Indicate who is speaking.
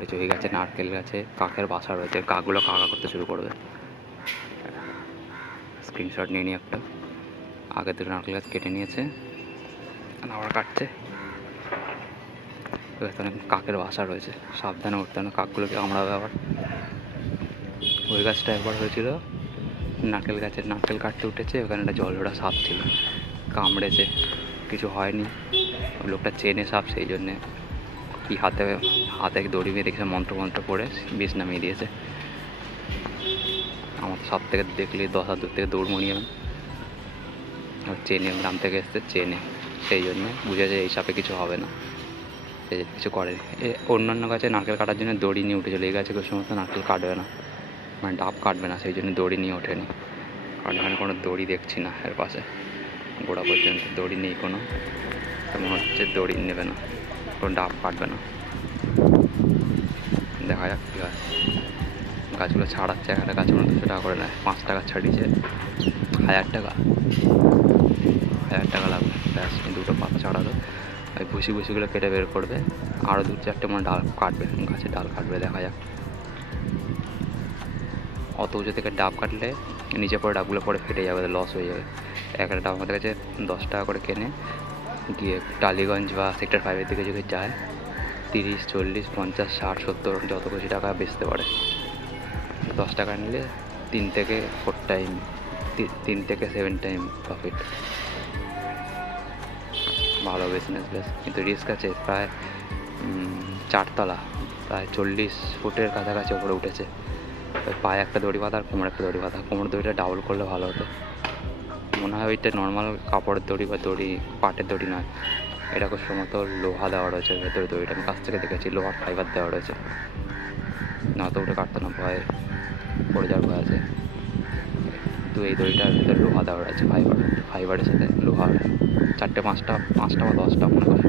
Speaker 1: উঠেছে ওই গাছে, নারকেল গাছে, কাকের বাসা রয়েছে, কাকগুলো কাকা করতে শুরু করবে। স্ক্রিনশট নিয়ে নিই একটা। আগে দুটো নারকেল গাছ কেটে নিয়েছে আবার কাটছে। কাকের বাসা রয়েছে। সাবধানে উঠতে হবে কাকগুলোকে কামড়াবে আবার। ওই গাছটা একবার হয়েছিল, নারকেল গাছের নারকেল কাটতে উঠেছে, ওখানে একটা জলজোড়া সাপ ছিল, কামড়েছে। কিছু হয়নি, লোকটা চেনে সাপ, সেই জন্যে কি হাতে হাতে দড়ি বেঁধে দেখেছে, মন্ত্র মন্ত্র পড়ে বিষ নামিয়ে দিয়েছে। আমার সব থেকে দেখলে দশ হাত দূর থেকে দৌড় মরিয়ে আর চেনে গ্রাম থেকে এসছে, চেনে। সেই জন্য বুঝেছে এই সাপে কিছু হবে না। কিছু করে এ অন্যান্য গাছে নারকেল কাটার জন্য দড়ি নিয়ে উঠেছিল। এই গাছে কোনো সমস্ত নারকেল কাটবে না। মানে ডাব কাটবে না, সেই জন্য দড়ি নিয়ে ওঠেনি। কারণ এখানে কোনো দড়ি দেখছি না এর পাশে। গোড়া পর্যন্ত দড়ি নেই কোনো। মনে হচ্ছে দড়ি নেবে না। কোনো ডাব কাটবে না। দেখা যাক কী হয়। গাছগুলো ছাড়াচ্ছে, একটা গাছগুলো দুশো টাকা করে নেয়, পাঁচ টাকা ছাড়িয়েছে। হাজার টাকা। হাজার টাকা লাগবে ব্যাস, দুটো পাতা ছাড়ালো। ওই ভুসি ভুসিগুলো কেটে বের করবে। আরও দু চারটে মানে ডাল কাটবে গাছের ডাল কাটবে, দেখা যাক। অত উঁচু থেকে ডাব কাটলে নিচে পরে ডাবগুলো পরে ফেটে যাবে লস হয়ে যাবে। একটা ডাব আমাদের কাছে দশ টাকা করে কেনে। গিয়ে টালিগঞ্জ বা সেক্টর ফাইভের দিকে যদি যায়, তিরিশ, চল্লিশ, পঞ্চাশ, ষাট, সত্তর, যত বেশি টাকা বেচতে পারে। দশ টাকা নিলে তিন থেকে ফোর টাইম তিন থেকে সেভেন টাইম প্রফিট ভালো বিজনেস বেশ, কিন্তু রিস্ক আছে, প্রায় চারতলা, প্রায় চল্লিশ ফুটের কাছাকাছি ওপরে উঠেছে। পায়ে একটা দড়ি বাঁধা আর কোমরে একটা দড়ি বাঁধা, কোমর দড়িটা ডাবল করলে ভালো হতো। মনে হয় ওইটা নর্মাল কাপড়ের দড়ি বা দড়ি, পাটের দড়ি নয়। এটা খুব সম্ভবত লোহা দেওয়া রয়েছে, ভেতরে দড়িটা। আমি কাছ থেকে দেখেছি, লোহার ফাইবার দেওয়া রয়েছে। না তো উঠে কাটতো না, ভয় পড়ে যাওয়ার ভয় আছে। তো এই দড়িটার ভিতরে লোহা দেওয়া রয়েছে ফাইবার ফাইবারের সাথে লোহার চারটে, পাঁচটা পাঁচটা বা দশটা, মনে করি